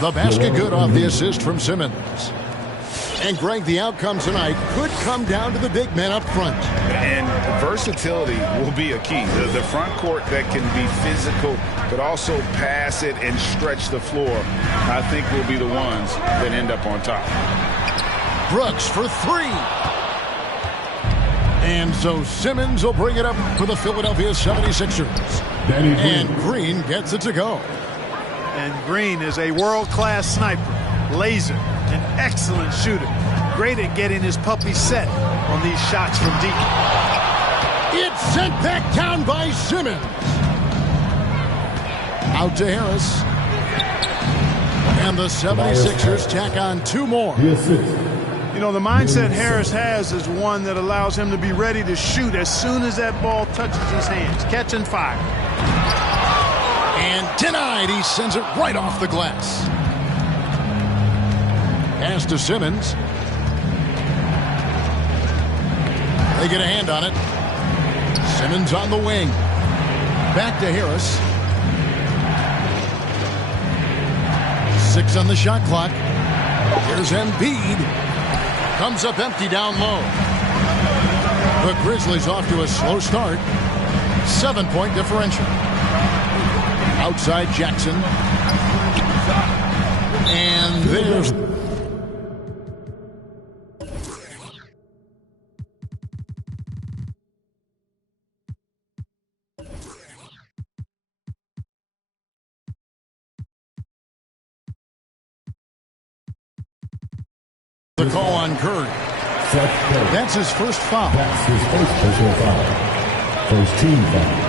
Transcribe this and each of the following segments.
The basket good off the assist from Simmons. And, Greg, the outcome tonight could come down to the big men up front. And versatility will be a key. The front court that can be physical but also pass it and stretch the floor, I think will be the ones that end up on top. Brooks for three. And so Simmons will bring it up for the Philadelphia 76ers. And Green gets it to go. And Green is a world-class sniper, laser, an excellent shooter. Great at getting his puppy set on these shots from deep. It's sent back down by Simmons. Out to Harris. And the 76ers tack on two more. You know, the mindset Harris has is one that allows him to be ready to shoot as soon as that ball touches his hands. Catch and fire. And denied. He sends it right off the glass. Pass to Simmons. They get a hand on it. Simmons on the wing. Back to Harris. 6 on the shot clock. Here's Embiid. Comes up empty down low. The Grizzlies off to a slow start. 7-point differential. Outside Jackson. And there's... the call on Curry. That's his first foul. That's his first personal foul. First team foul.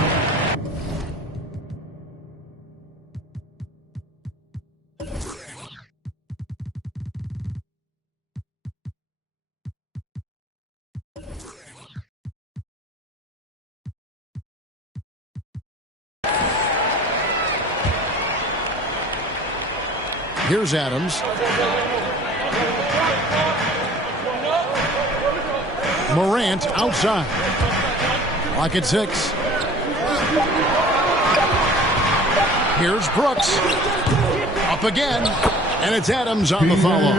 Here's Adams. Morant outside. Clock at 6. Here's Brooks. Up again. And it's Adams on the follow.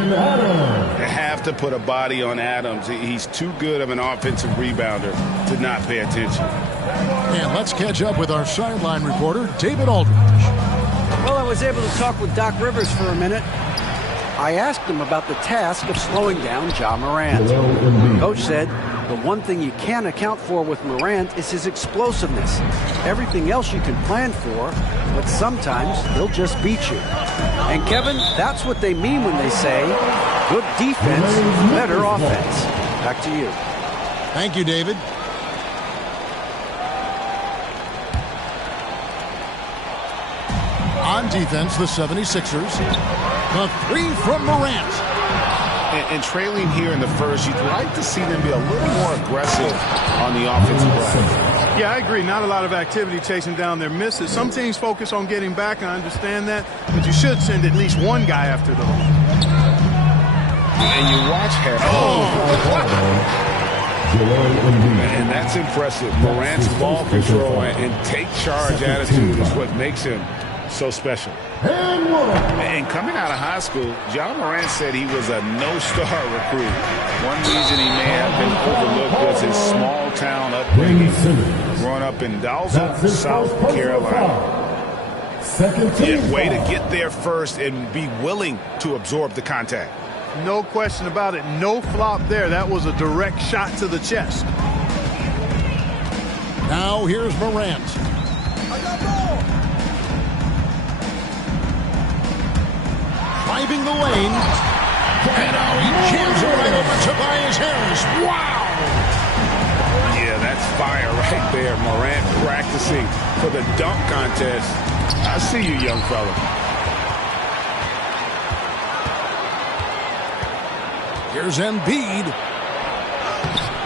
They have to put a body on Adams. He's too good of an offensive rebounder to not pay attention. And let's catch up with our sideline reporter, David Aldridge. Well, I was able to talk with Doc Rivers for a minute. I asked him about the task of slowing down Ja Morant. Coach said the one thing you can't account for with Morant is his explosiveness. Everything else you can plan for, but sometimes he'll just beat you. And Kevin, that's what they mean when they say good defense, better offense. Back to you. Thank you, David. On defense, the 76ers. The three from Morant. And trailing here in the first, you'd like to see them be a little more aggressive on the offensive glass. Yeah, I agree. Not a lot of activity chasing down their misses. Some teams focus on getting back. I understand that. But you should send at least one guy after those. And you watch Harris. And that's impressive. Morant's ball control and take charge attitude is what makes him so special. And coming out of high school, Ja Morant said he was a no-star recruit. One reason he may have been overlooked was his small-town upbringing, growing up in Dalzell, South Carolina. Yeah, way to get there first and be willing to absorb the contact. No question about it. No flop there. That was a direct shot to the chest. Now here's Morant. Driving the lane. And now he jams it right over Tobias Harris. Wow! Yeah, that's fire right there. Morant practicing for the dunk contest. I see you, young fella. Here's Embiid.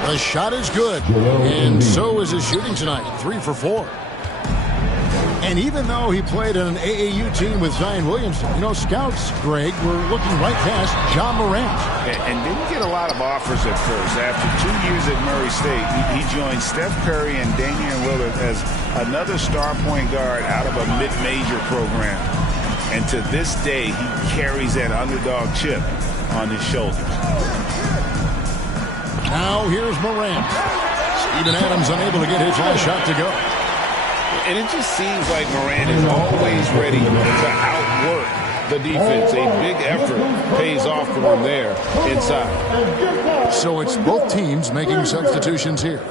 The shot is good. And so is his shooting tonight. 3 for 4. And even though he played on an AAU team with Zion Williamson, you know, scouts, Greg, were looking right past Ja Morant. And didn't get a lot of offers at first. After 2 years at Murray State, he joined Steph Curry and Damian Lillard as another star point guard out of a mid-major program. And to this day, he carries that underdog chip on his shoulders. Now here's Morant. Steven Adams unable to get his last shot to go. And it just seems like Morant is always ready to outwork the defense. A big effort pays off for him there inside. So it's both teams making substitutions here.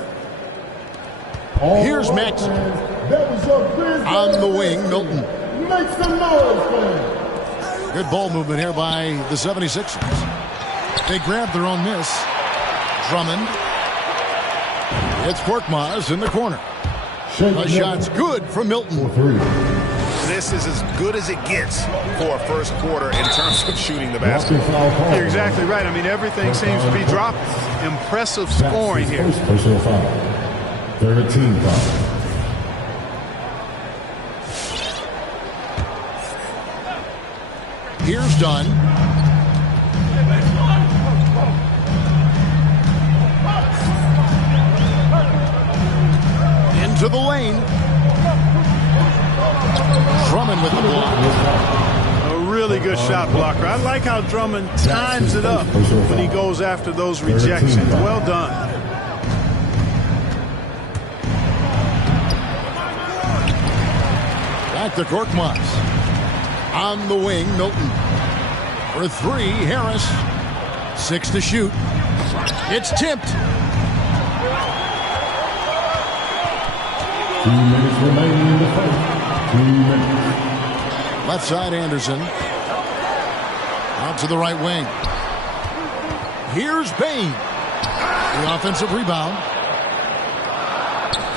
Here's Maxey. On the wing, Milton. Make some noise, fans. Good ball movement here by the 76ers. They grab their own miss. Drummond. It's Korkmaz in the corner. The shot's good from Milton. This is as good as it gets for a first quarter in terms of shooting the basketball. You're exactly right. I mean, everything seems to be dropping. Impressive scoring here. First personal foul. 13 foul. Here's Dunn. Into the lane. Drummond with the block. A really good shot blocker. I like how Drummond times it up when he goes after those rejections. Well done. Back to Korkmaz. On the wing, Milton. For three, Harris. 6 to shoot. It's tipped. 2 minutes remaining in the fight. 2 minutes. Left side, Anderson. Out to the right wing. Here's Bain. The offensive rebound.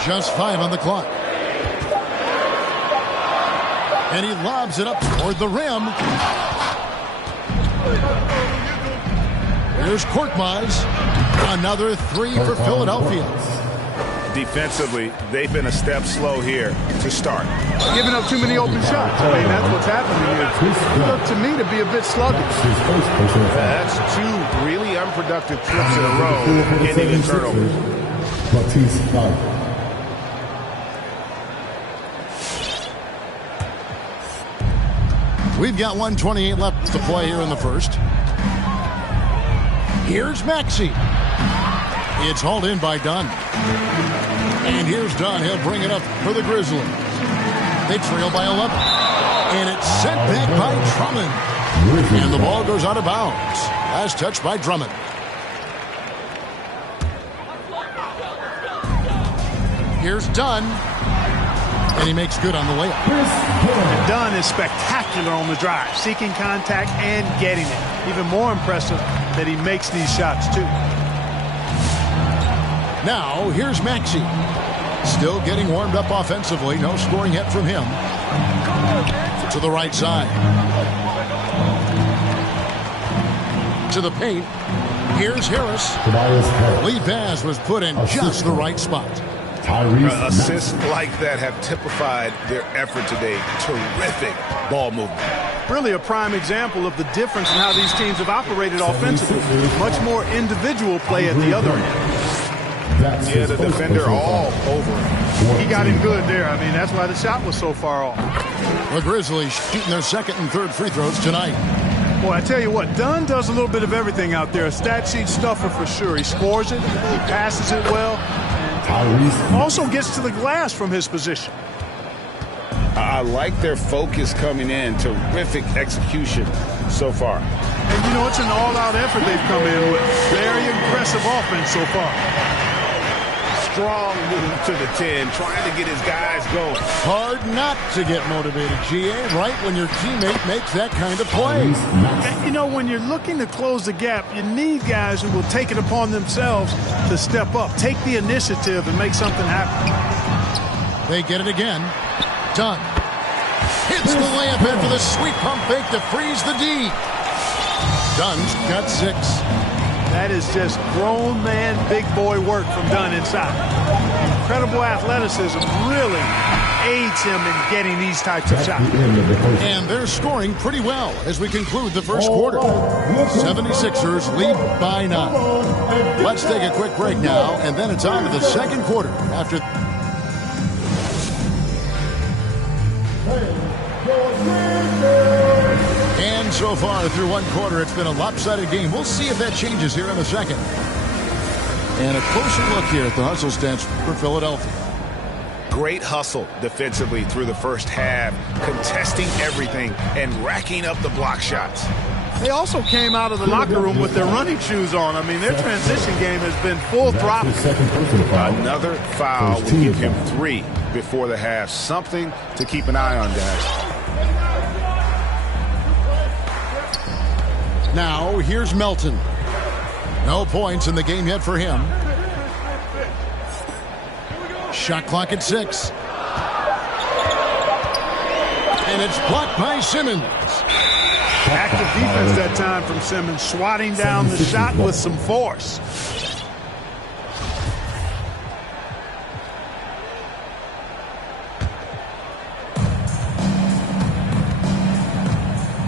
Just 5 on the clock. And he lobs it up toward the rim. Here's Korkmaz. Another 3 for Philadelphia. Defensively, they've been a step slow here to start. Giving up too many open shots. I mean, that's what's happening here. It looked to me to be a bit sluggish. That's 2 really unproductive trips in a row, getting a turnover. We've got 1:28 left to play here in the first. Here's Maxey. It's hauled in by Dunn. And here's Dunn. He'll bring it up for the Grizzlies. They trail by 11. And it's sent back by Drummond. And the ball goes out of bounds. Last touch by Drummond. Here's Dunn. And he makes good on the layup. And Dunn is spectacular on the drive, seeking contact and getting it. Even more impressive that he makes these shots, too. Now, here's Maxey. Still getting warmed up offensively. No scoring yet from him. To the right side. To the paint. Here's Harris. Lee Baz was put in just the right spot. Assists like that have typified their effort today. Terrific ball movement. Really a prime example of the difference in how these teams have operated offensively. Much more individual play at the other end. Yeah, the defender all over him. He got him good there. I mean, that's why the shot was so far off. The Grizzlies shooting their second and third free throws tonight. Boy, I tell you what, Dunn does a little bit of everything out there. A stat sheet stuffer for sure. He scores it, he passes it well, and also gets to the glass from his position. I like their focus coming in. Terrific execution so far. And, you know, it's an all-out effort they've come in with. Very impressive offense so far. Strong move to the 10, trying to get his guys going. Hard not to get motivated, GA, right when your teammate makes that kind of play. And, you know, when you're looking to close the gap, you need guys who will take it upon themselves to step up, take the initiative, and make something happen. They get it again. Dunn hits the layup after the sweet pump fake to freeze the D. Dunn's got 6. That is just grown man, big boy work from Dunn inside. Incredible athleticism really aids him in getting these types of shots. And they're scoring pretty well as we conclude the first quarter. 76ers lead by 9. Let's take a quick break now, and then it's on to the second quarter after. Hey, so far through one quarter. It's been a lopsided game. We'll see if that changes here in the second. And a closer look here at the hustle stats for Philadelphia. Great hustle defensively through the first half, contesting everything and racking up the block shots. They also came out of the locker room with their running shoes on. I mean, their transition game has been full throttle. Another foul will give him 3 before the half. Something to keep an eye on, guys. Now, here's Melton. No points in the game yet for him. Shot clock at 6. And it's blocked by Simmons. Active defense that time from Simmons, swatting down the shot with some force.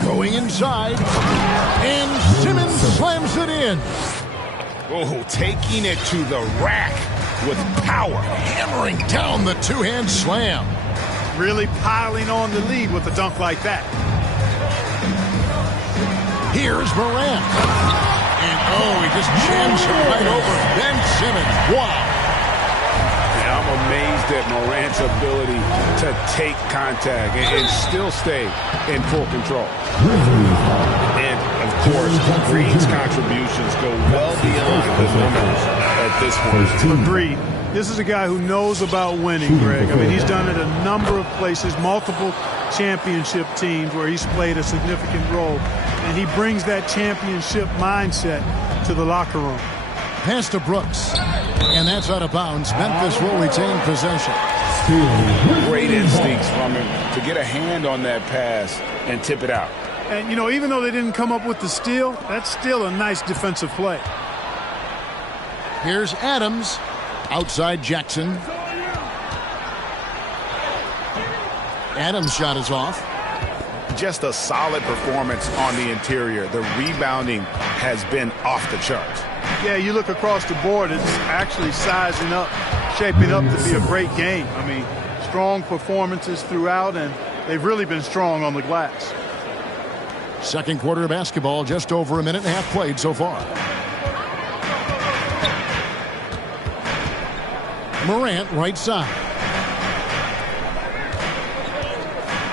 Going inside. And Simmons slams it in. Oh, taking it to the rack with power. Hammering down the two-hand slam. Really piling on the lead with a dunk like that. Here's Morant. And he just jams it right over Ben Simmons. Wow. Yeah, I'm amazed at Morant's ability to take contact and still stay in full control. And, of course, Green's contributions go well beyond the numbers at this point. Agreed. This is a guy who knows about winning, Greg. I mean, he's done it a number of places, multiple championship teams where he's played a significant role. And he brings that championship mindset to the locker room. Pass to Brooks. And that's out of bounds. Memphis will retain possession. Great instincts from him to get a hand on that pass and tip it out. And, you know, even though they didn't come up with the steal, that's still a nice defensive play. Here's Adams. Outside Jackson. Adams' shot is off. Just a solid performance on the interior. The rebounding has been off the charts. Yeah, you look across the board, it's actually sizing up, shaping up to be a great game. I mean, strong performances throughout, and they've really been strong on the glass. Second quarter of basketball, just over a minute and a half played so far. Morant, right side.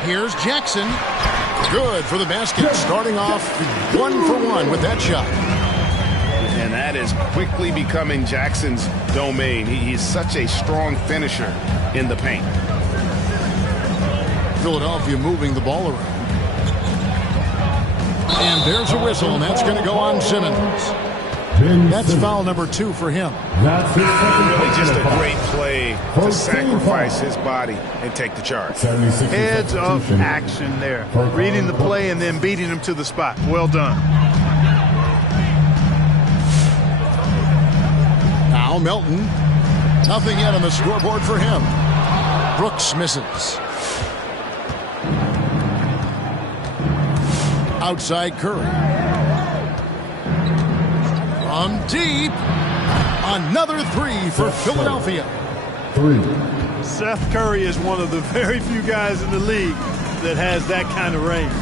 Here's Jackson. Good for the basket. Starting off 1-for-1 with that shot. And that is quickly becoming Jackson's domain. He's such a strong finisher in the paint. Philadelphia moving the ball around. And there's a whistle, and that's going to go on Simmons. That's foul number 2 for him. Really just a great play to sacrifice his body and take the charge. Heads up action there. Reading the play and then beating him to the spot. Well done. Now Melton. Nothing yet on the scoreboard for him. Brooks misses. Outside Curry. From deep. Another 3 for Philadelphia. 3. Seth Curry is one of the very few guys in the league that has that kind of range.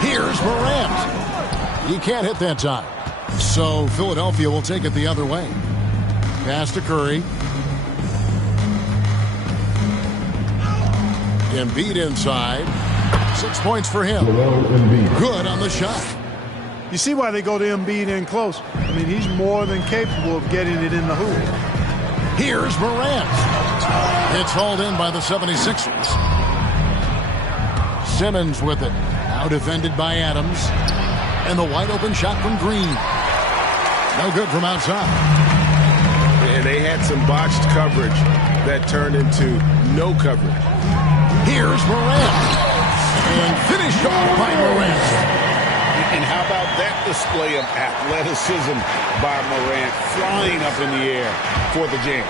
Here's Morant. He can't hit that time. So Philadelphia will take it the other way. Pass to Curry. Embiid inside. 6 points for him. Good on the shot. You see why they go to Embiid in close. I mean, he's more than capable of getting it in the hoop. Here's Morant. It's hauled in by the 76ers. Simmons with it. Now defended by Adams. And the wide open shot from Green. No good from outside. And they had some botched coverage that turned into no coverage. Here's Morant. And finished off by Morant. And how about that display of athleticism by Morant, flying up in the air for the jam.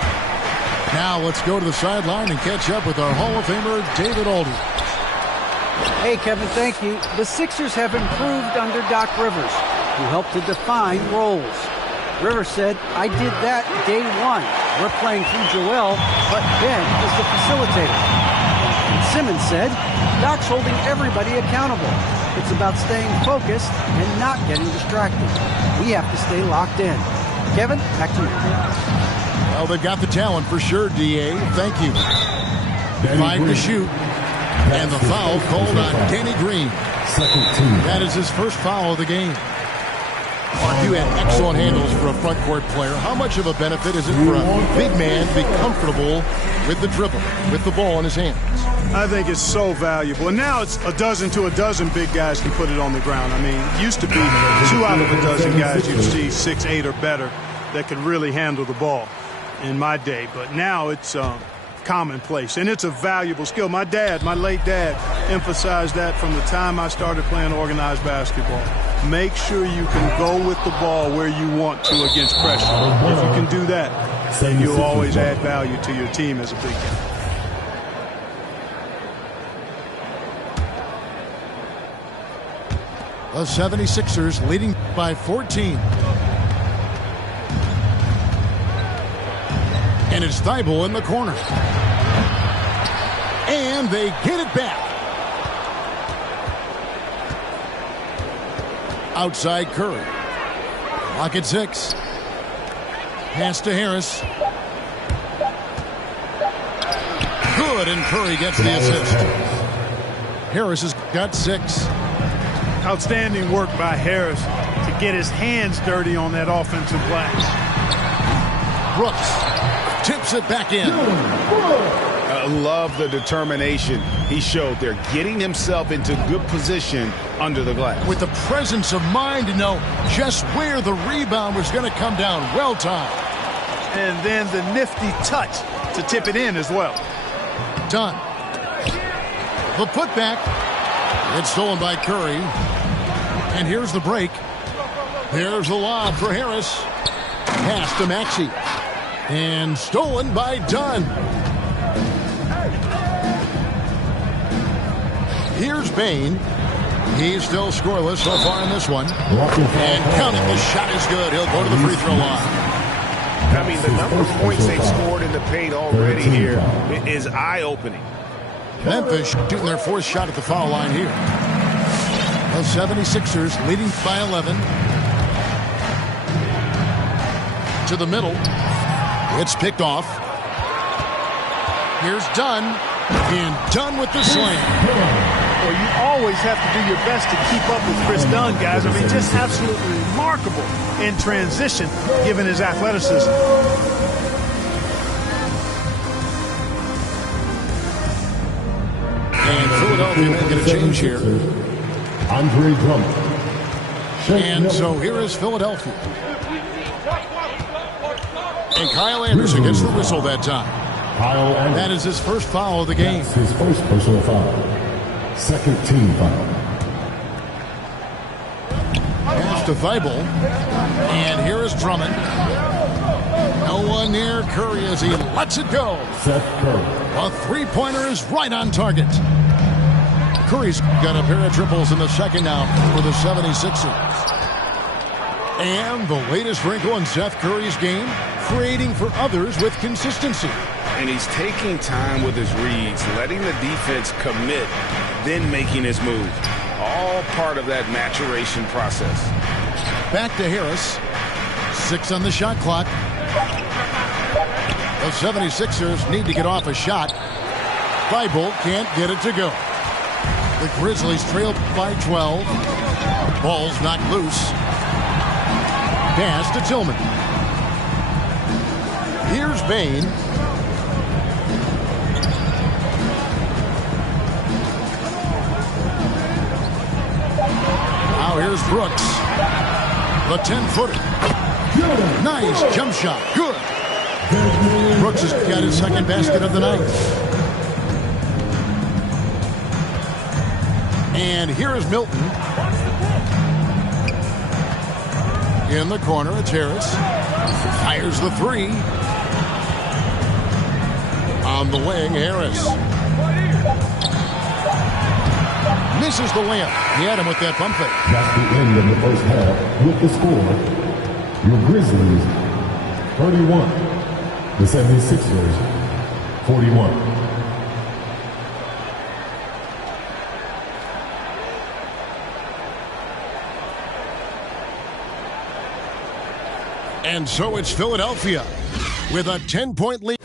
Now let's go to the sideline and catch up with our Hall of Famer, David Aldridge. Hey, Kevin, thank you. The Sixers have improved under Doc Rivers, who helped to define roles. Rivers said, I did that day one. We're playing through Joel, but Ben is the facilitator. Simmons said, Doc's holding everybody accountable. It's about staying focused and not getting distracted. We have to stay locked in. Kevin, back to you. Well, they've got the talent for sure, D.A. Thank you. 5 to shoot. And the foul called on Danny Green. That is his first foul of the game. Mark, you had excellent handles for a front court player. How much of a benefit is it for a big man to be comfortable with the dribble, with the ball in his hands? I think it's so valuable. And now it's a dozen to a dozen big guys can put it on the ground. I mean, it used to be 2 out of a dozen guys you'd see 6, 8 or better that could really handle the ball in my day. But now it's commonplace, and it's a valuable skill. My late dad, emphasized that from the time I started playing organized basketball. Make sure you can go with the ball where you want to against pressure. If you can do that, then you'll always add value to your team as a big guy. The 76ers leading by 14. And it's Thibault in the corner. And they get it back. Outside Curry. Lock at 6. Pass to Harris. Good, and Curry gets the assist. Harris has got 6. Outstanding work by Harris to get his hands dirty on that offensive glass. Brooks tips it back in. I love the determination he showed there, getting himself into good position under the glass. With the presence of mind to know just where the rebound was going to come down. Well timed. And then the nifty touch to tip it in as well. Done. The putback. It's stolen by Curry. And here's the break. There's the lob for Harris. Pass to Maxey. And stolen by Dunn. Here's Bain. He's still scoreless so far in this one. And count it. The shot is good. He'll go to the free throw line. I mean, the number of points they've scored in the paint already here is eye-opening. Memphis shooting their 4th shot at the foul line here. The 76ers leading by 11. To the middle. It's picked off. Here's Dunn. And Dunn with the slam. Well, you always have to do your best to keep up with Chris Dunn, guys. I mean, just absolutely remarkable in transition, given his athleticism. And Philadelphia may get a change here. Andre Drummond. And so here is Philadelphia. And Kyle Anderson gets the whistle that time. Kyle Anderson. That is his first foul of the game. That's his first personal foul. Second team foul. Pass to Thibault. And here is Drummond. No one near Curry as he lets it go. Seth Curry. A three-pointer is right on target. Curry's got a pair of triples in the second now for the 76ers. And the latest wrinkle in Seth Curry's game, creating for others with consistency. And he's taking time with his reads, letting the defense commit, then making his move. All part of that maturation process. Back to Harris. 6 on the shot clock. The 76ers need to get off a shot. Thibault can't get it to go. The Grizzlies trail by 12. Ball's knocked loose. Pass to Tillman. Here's Bain. Now here's Brooks. The 10-footer. Nice jump shot. Good. Brooks has got his second basket of the night. And here is Milton. In the corner, it's Harris. Fires the three. On the wing, Harris. Misses the layup. He had him with that pump fake. That's the end of the first half with the score. Your Grizzlies 31. The 76ers 41. And so it's Philadelphia with a 10-point lead.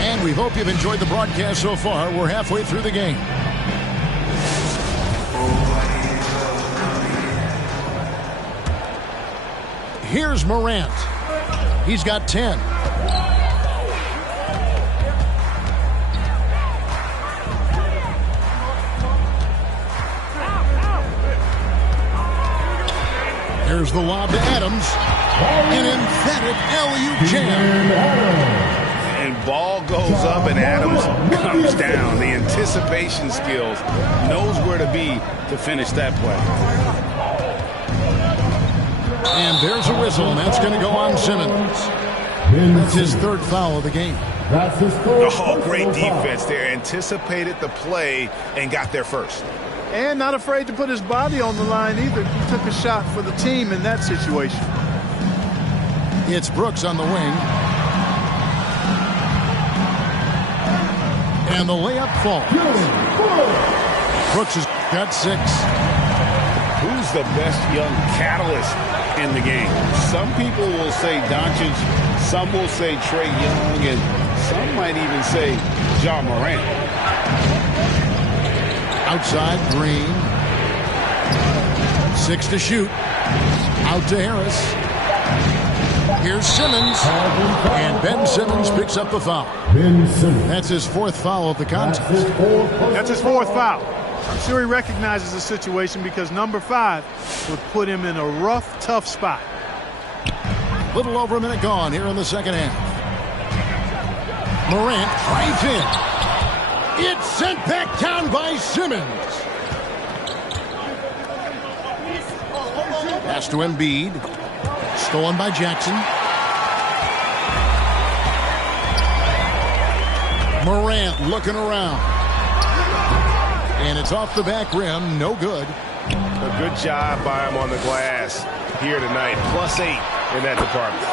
And we hope you've enjoyed the broadcast so far. We're halfway through the game. Here's Morant. He's got 10. Here's the lob to Adams. An emphatic alley-oop jam. And ball goes up and Adams comes down. The anticipation skills, knows where to be to finish that play. And there's a whistle, and that's going to go on Simmons. That's his third foul of the game. Oh, great defense there. Anticipated the play and got there first. And not afraid to put his body on the line either. He took a shot for the team in that situation. It's Brooks on the wing. And the layup falls. Brooks has got 6. Who's the best young catalyst in the game? Some people will say Doncic, some will say Trae Young, and some might even say Ja Morant. Outside, Green. 6 to shoot. Out to Harris. Here's Simmons. And Ben Simmons picks up the foul. That's his 4th foul of the contest. That's his 4th foul. I'm sure he recognizes the situation because number 5 would put him in a rough, tough spot. Little over a minute gone here in the second half. Morant drives in. It's sent back down by Simmons. Pass to Embiid. Stolen by Jackson. Morant looking around. And it's off the back rim. No good. A good job by him on the glass here tonight. +8 in that department.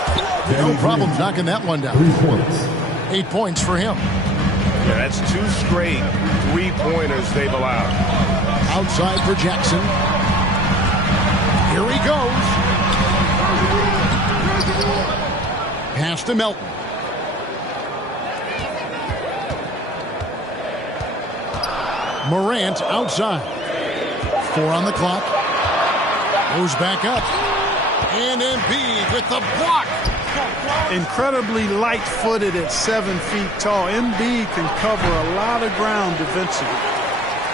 No problem knocking that one down. 3 points. 8 points for him. Yeah, that's 2 straight 3-pointers they've allowed. Outside for Jackson. Here he goes. Pass to Melton. Morant outside. 4 on the clock. Goes back up. And Embiid with the block. Incredibly light-footed at 7 feet tall. Embiid can cover a lot of ground defensively.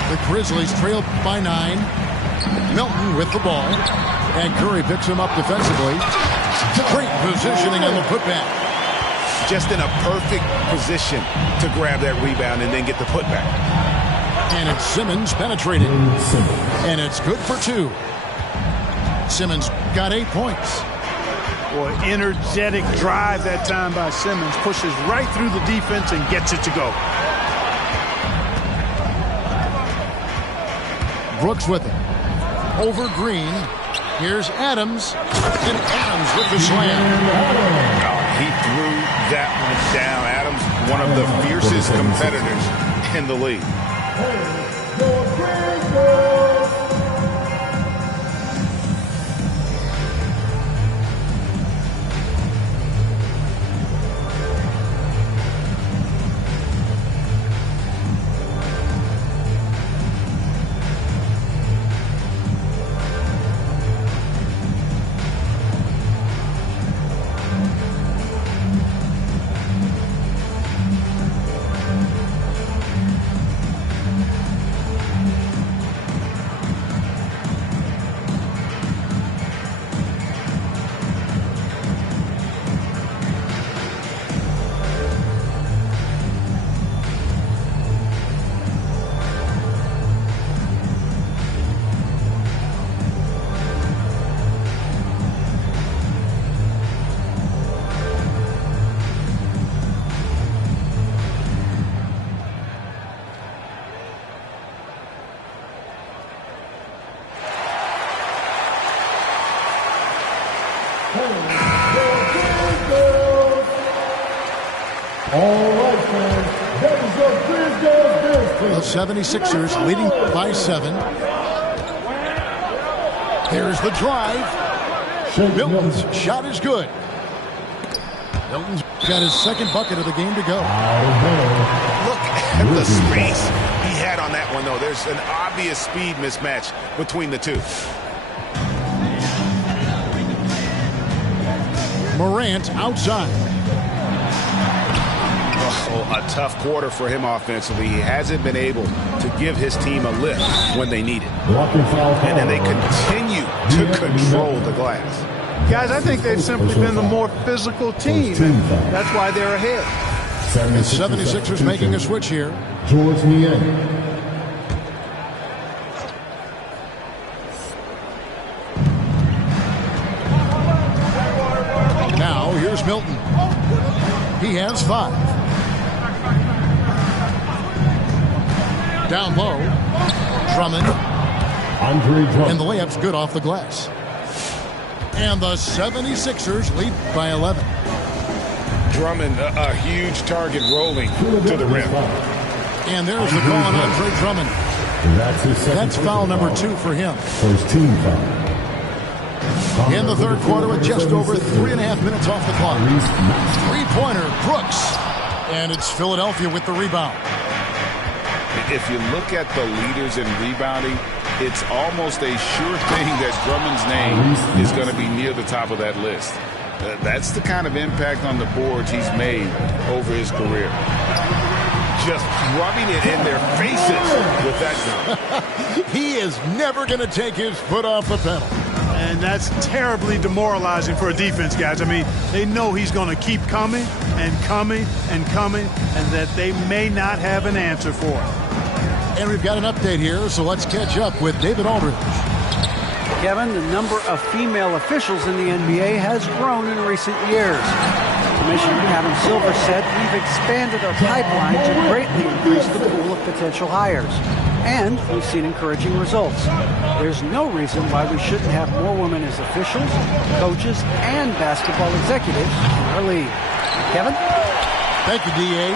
The Grizzlies trail by 9. Melton with the ball. And Curry picks him up defensively. Great positioning on the putback. Just in a perfect position to grab that rebound and then get the putback. And it's Simmons penetrating. And it's good for 2. Simmons got 8 points. Boy, energetic drive that time by Simmons. Pushes right through the defense and gets it to go. Brooks with it. Over Green. Here's Adams. And Adams with the slam. He threw that one down. Adams, one of the fiercest competitors in the league. The 76ers leading by 7. Here's the drive. Milton's shot is good. Milton's got his second bucket of the game to go. Look at the space he had on that one, though. There's an obvious speed mismatch between the two. Morant outside. Oh, a tough quarter for him offensively. He hasn't been able to give his team a lift when they need it. And they continue to control the glass. Guys, I think they've simply been the more physical team. That's why they're ahead. The 76ers making a switch here. George Niang. Now here's Milton. He has 5. Down low. Drummond. And the layup's good off the glass. And the 76ers lead by 11. Drummond, a huge target rolling to the rim. And there's the call on Andre Drummond. That's foul number 2 for him. First team foul. In the third quarter with just over 3.5 minutes off the clock. Three-pointer, Brooks. And it's Philadelphia with the rebound. If you look at the leaders in rebounding, it's almost a sure thing that Drummond's name is going to be near the top of that list. That's the kind of impact on the boards he's made over his career. Just rubbing it in their faces with that gun. He is never going to take his foot off the pedal. And that's terribly demoralizing for a defense, guys. I mean, they know he's going to keep coming and coming and coming, and that they may not have an answer for it. And we've got an update here, so let's catch up with David Aldridge. Kevin, the number of female officials in the NBA has grown in recent years. Commissioner Adam Silver said, "We've expanded our pipeline to greatly increase the pool of potential hires. And we've seen encouraging results. There's no reason why we shouldn't have more women as officials, coaches, and basketball executives in our league." Kevin? Thank you, D.A.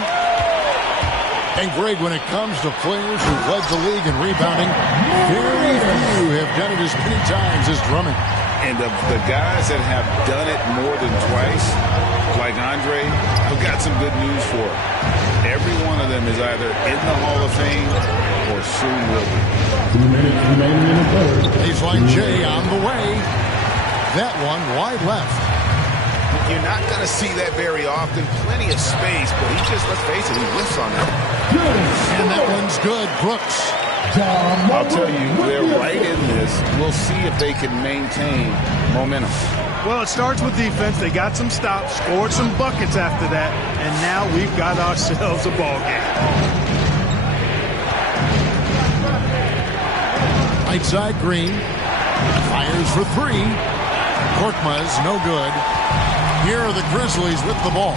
And Greg, when it comes to players who led the league in rebounding, very few have done it as many times as Drummond. And of the guys that have done it more than twice, like Andre, I've got some good news for him. Every one of them is either in the Hall of Fame or soon will be. 2 minutes remaining in the third. Baseline J on the way. That one wide left. You're not going to see that very often. Plenty of space, but he just, let's face it, he whiffs on that. And that one's good. Brooks. I'll tell you, they're right in this. We'll see if they can maintain momentum. Well, it starts with defense. They got some stops, scored some buckets after that, and now we've got ourselves a ball game. Right side, Green. Fires for 3. Korkmaz, no good. Here are the Grizzlies with the ball.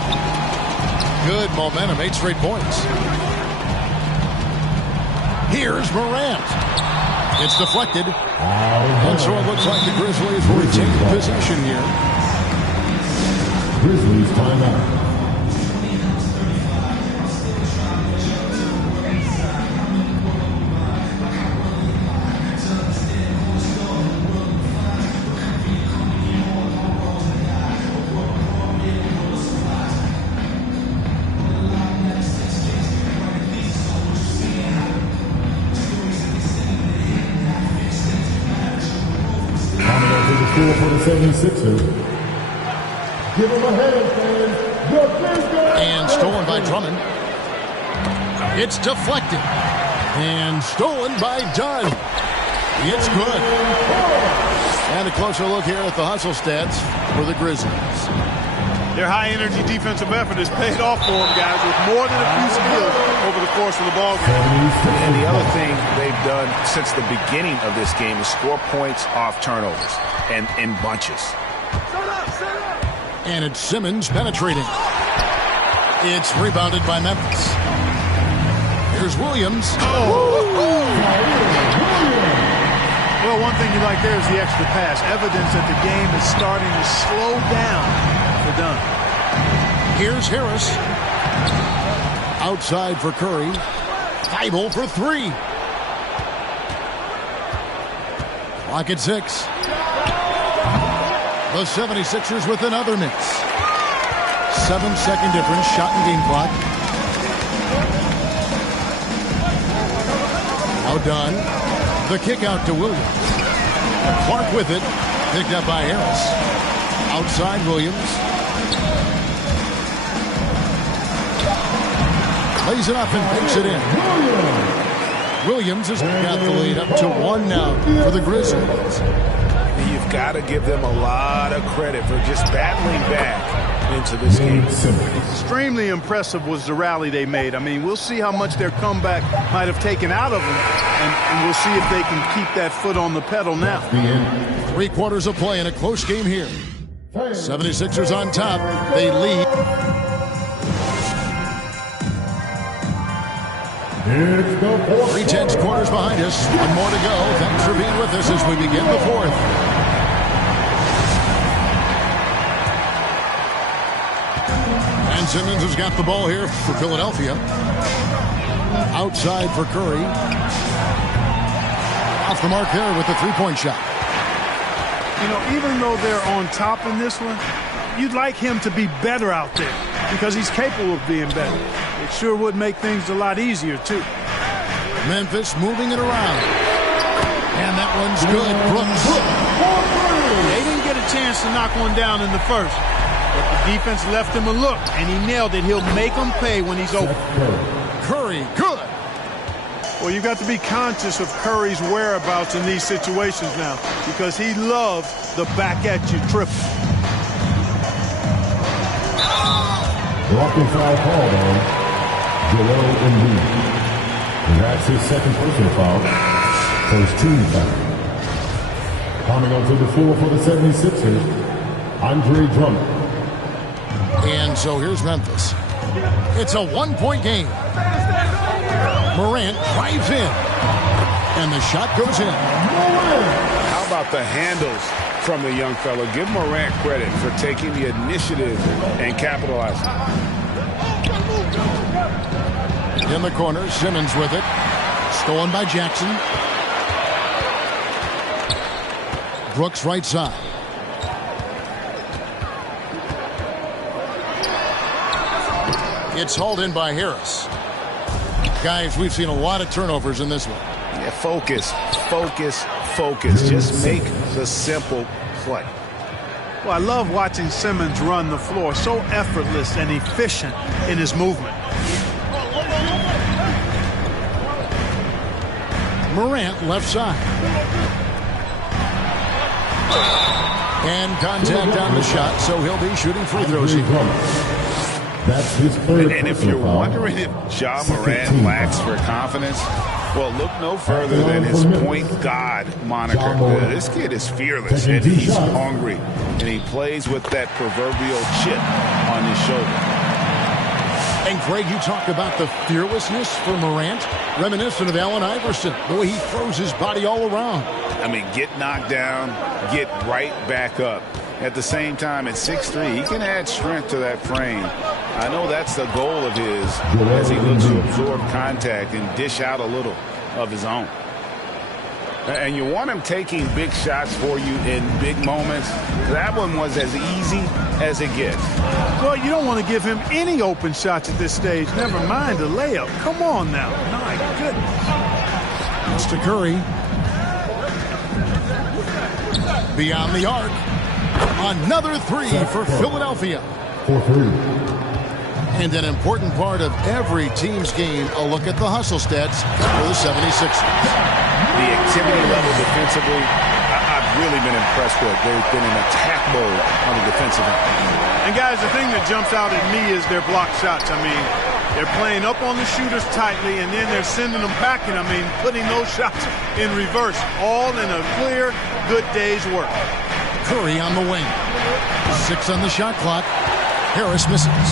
Good momentum, 8 straight points. Here's Morant. It's deflected. And so it looks like the Grizzlies will retain possession here. Grizzlies timeout. For the 76ers. Give him a hand, fans. And stolen by Drummond. It's deflected. And stolen by Dunn. It's good. And a closer look here at the hustle stats for the Grizzlies. Their high-energy defensive effort has paid off for them, guys, with more than a few steals over the course of the ball game. And the other thing they've done since the beginning of this game is score points off turnovers and in bunches. And it's Simmons penetrating. It's rebounded by Memphis. Here's Williams. Well, one thing you like there is the extra pass. Evidence that the game is starting to slow down for Dunn. Here's Harris. Outside for Curry. Thibault for 3. Clock at 6. The 76ers with another miss. 7-second difference, shot and game clock. Outdone. The kick out to Williams. Clark with it. Picked up by Harris. Outside Williams. Lays it up and takes it in. Williams has got the lead up to 1 now for the Grizzlies. You've got to give them a lot of credit for just battling back into this game. Extremely impressive was the rally they made. I mean, we'll see how much their comeback might have taken out of them, and we'll see if they can keep that foot on the pedal now. 3 quarters of play in a close game here. 76ers on top. They lead. It's the fourth. 3/10 quarters behind us. 1 more to go. Thanks for being with us as we begin the 4th. And Simmons has got the ball here for Philadelphia. Outside for Curry. Off the mark there with the 3-point shot. You know, even though they're on top in this one, you'd like him to be better out there because he's capable of being better. It sure would make things a lot easier, too. Memphis moving it around. And that one's good. Brooks. They didn't get a chance to knock one down in the first, but the defense left him a look, and he nailed it. He'll make them pay when he's open. Curry, good. Well, you've got to be conscious of Curry's whereabouts in these situations now because he loves the back-at-you triple. Walking foul called on Joel Embiid. And that's his second personal foul. First team foul. Coming onto the floor for the 76ers, Andre Drummond. And so here's Memphis. It's a 1-point game. Morant drives in. And the shot goes in. How about the handles from the young fellow? Give Morant credit for taking the initiative and capitalizing. In the corner, Simmons with it. Stolen by Jackson. Brooks right side. It's hauled in by Harris. Guys, we've seen a lot of turnovers in this one. Yeah, focus, focus, focus. Just make the simple play. Well, I love watching Simmons run the floor. So effortless and efficient in his movement. Morant left side. And contact on the shot, so he'll be shooting free throws here. That's his third. And if you're wondering if Ja Morant lacks for confidence, well, look no further than his point guard moniker. This kid is fearless, and he's hungry, and he plays with that proverbial chip on his shoulder. And Greg, you talk about the fearlessness for Morant, reminiscent of Allen Iverson, the way he throws his body all around. I mean, get knocked down, get right back up. At the same time, at 6'3", he can add strength to that frame. I know that's the goal of his as he looks to absorb contact and dish out a little of his own. And you want him taking big shots for you in big moments. That one was as easy as it gets. Well, you don't want to give him any open shots at this stage. Never mind a layup. Come on now. My goodness. It's to Curry. Beyond the arc. Another 3 for Philadelphia. And an important part of every team's game, a look at the hustle stats for the 76ers. The activity level defensively, I've really been impressed with. They've been in attack mode on the defensive end. And guys, the thing that jumps out at me is their block shots. I mean, they're playing up on the shooters tightly, and then they're sending them packing. I mean, putting those shots in reverse, all in a clear, good day's work. Curry on the wing. 6 on the shot clock. Harris misses.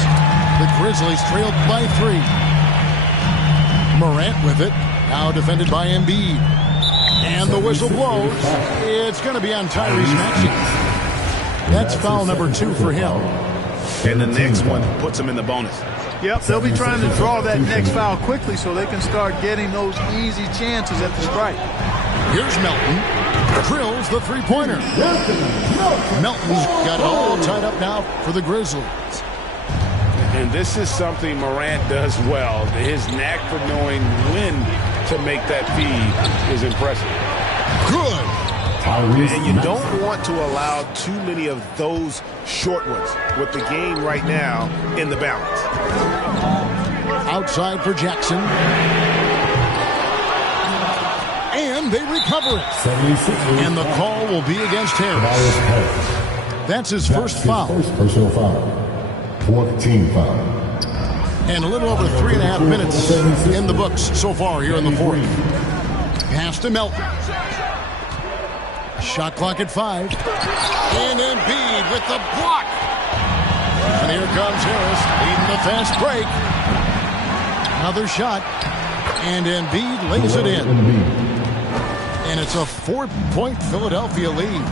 The Grizzlies trailed by 3. Morant with it. Now defended by Embiid. And the whistle blows. It's going to be on Tyrese Maxey. That's foul number 2 for him. And the next one puts him in the bonus. Yep, they'll be trying to draw that next foul quickly so they can start getting those easy chances at the strike. Here's Melton. drills the three-pointer. Melton's got it all tied up now for the Grizzlies. And this is something Morant does well. His knack for knowing when to make that feed is impressive. Good. And you don't want to allow too many of those short ones with the game right now in the balance. Outside for Jackson. And they recover it. 76. And the call will be against Harris. That's his first foul. First personal foul. 4th team foul. And a little over 3.5 minutes in the books so far here in the fourth. Pass to Melton. Shot clock at 5. And Embiid with the block. And here comes Harris leading the fast break. Another shot. And Embiid lays it in. And it's a 4-point Philadelphia lead.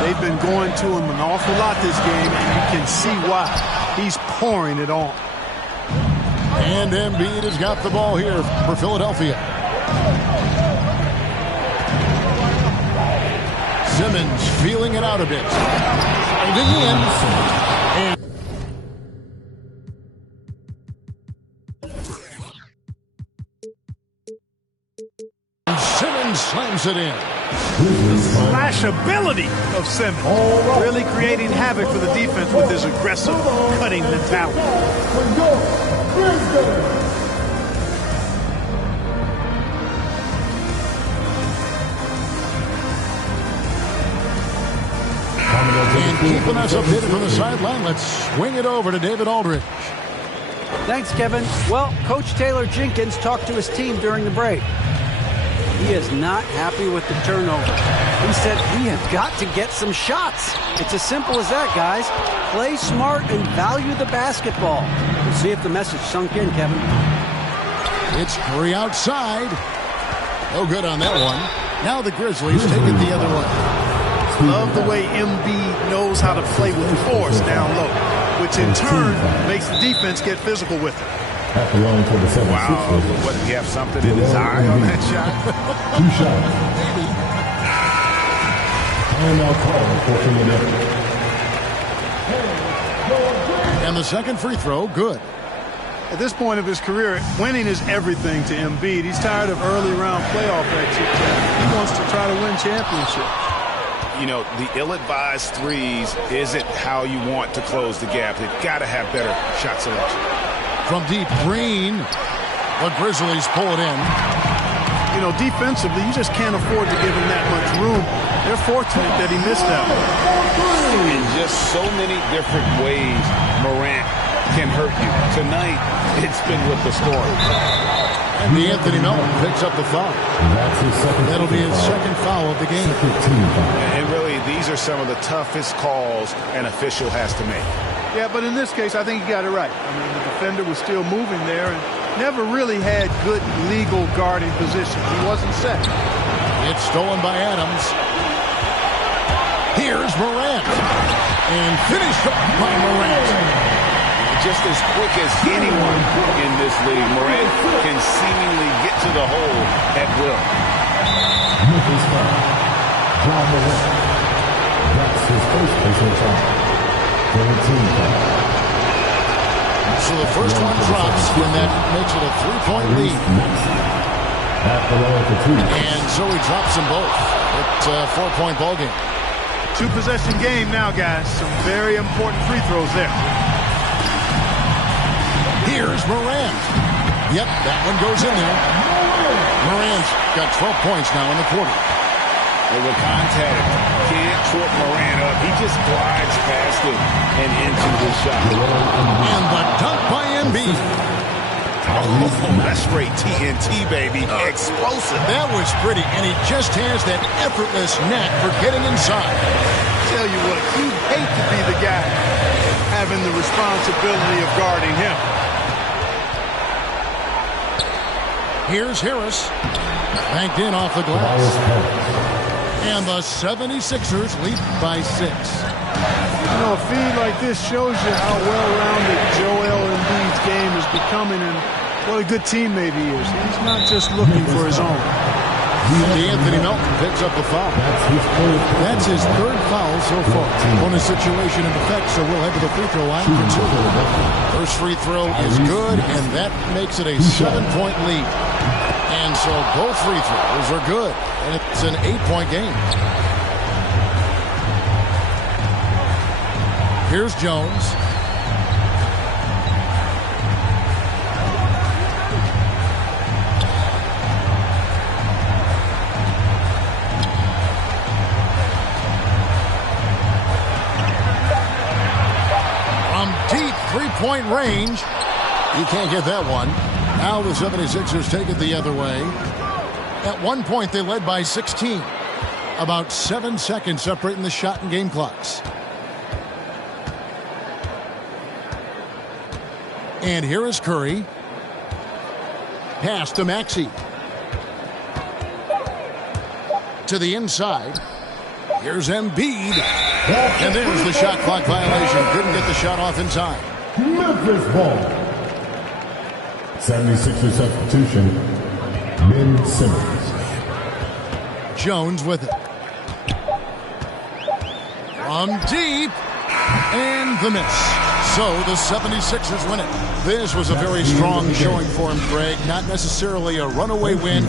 They've been going to him an awful lot this game, and you can see why. He's pouring it on. And Embiid has got the ball here for Philadelphia. Simmons feeling it out a bit. Holding in. And Simmons slams it in. Slash ability of Simmons. Really creating havoc for the defense with his aggressive cutting mentality. And keeping us updated from the sideline, let's swing it over to David Aldridge. Thanks, Kevin. Well, Coach Taylor Jenkins talked to his team during the break. He is not happy with the turnover. He said, we have got to get some shots. It's as simple as that, guys. Play smart and value the basketball. We'll see if the message sunk in, Kevin. It's Curry outside. No good on that one. Now the Grizzlies take it the other way. Love the way Embiid knows how to play with force down low, which in turn makes the defense get physical with him. At the line for the 76ers. Wow, what, he have something in his eye on that shot? 2 shots. And now call for Philadelphia. And the second free throw, good. At this point of his career, winning is everything to Embiid. He's tired of early round playoff exits. He wants to try to win championships. You know, the ill-advised threes isn't how you want to close the gap. They've got to have better shot selection. From deep, Green. The Grizzlies pull it in. You know, defensively, you just can't afford to give him that much room. They're fortunate that he missed that one. In just so many different ways, Morant can hurt you. Tonight, it's been with the scoring. And Anthony Melton picks up the foul. That's his second. That'll be his second foul of the game. And really, these are some of the toughest calls an official has to make. Yeah, but in this case, I think he got it right. I mean, the defender was still moving there and never really had good legal guarding position. He wasn't set. It's stolen by Adams. Here's Morant. And finished up by Morant. Just as quick as anyone in this league, Morant can seemingly get to the hole at will. Memphis foul. John Morant. That's his first personal foul. 13 foul. So the first one drops, and that makes it a 3-point lead. At the line for 2. And so he drops them both. It's a 4-point ball game. 2-possession game now, guys. Some very important free throws there. Here's Morant. Yep, that one goes in there. Morant's got 12 points now in the quarter. And with contact, can't trip Morant up. He just glides past it and into his shot. And the dunk by Embiid. Oh, that's straight TNT, baby. Explosive. That was pretty, and he just has that effortless knack for getting inside. Tell you what, you hate to be the guy having the responsibility of guarding him. Here's Harris. Banked in off the glass. And the 76ers lead by 6. You know, a feed like this shows you how well-rounded Joel Embiid's game is becoming and what a good teammate he is. He's not just looking for his own. Anthony Melton picks up the foul. That's his third foul so far. Bonus situation in effect, so we'll head to the free throw line for two. First free throw is good, and that makes it a 7-point lead. And so both free throws are good, and it's an 8-point game. Here's Jones. From deep three-point range. He can't get that one. Now the 76ers take it the other way. At one point, they led by 16. About 7 seconds separating the shot and game clocks. And here is Curry. Pass to Maxey. To the inside. Here's Embiid. And there's the shot clock violation. Couldn't get the shot off in time. Memphis ball. 76er substitution. Ben Simmons. Jones with it. From deep. And the miss. So the 76ers win it. This was a very strong showing for him, Greg. Not necessarily a runaway win.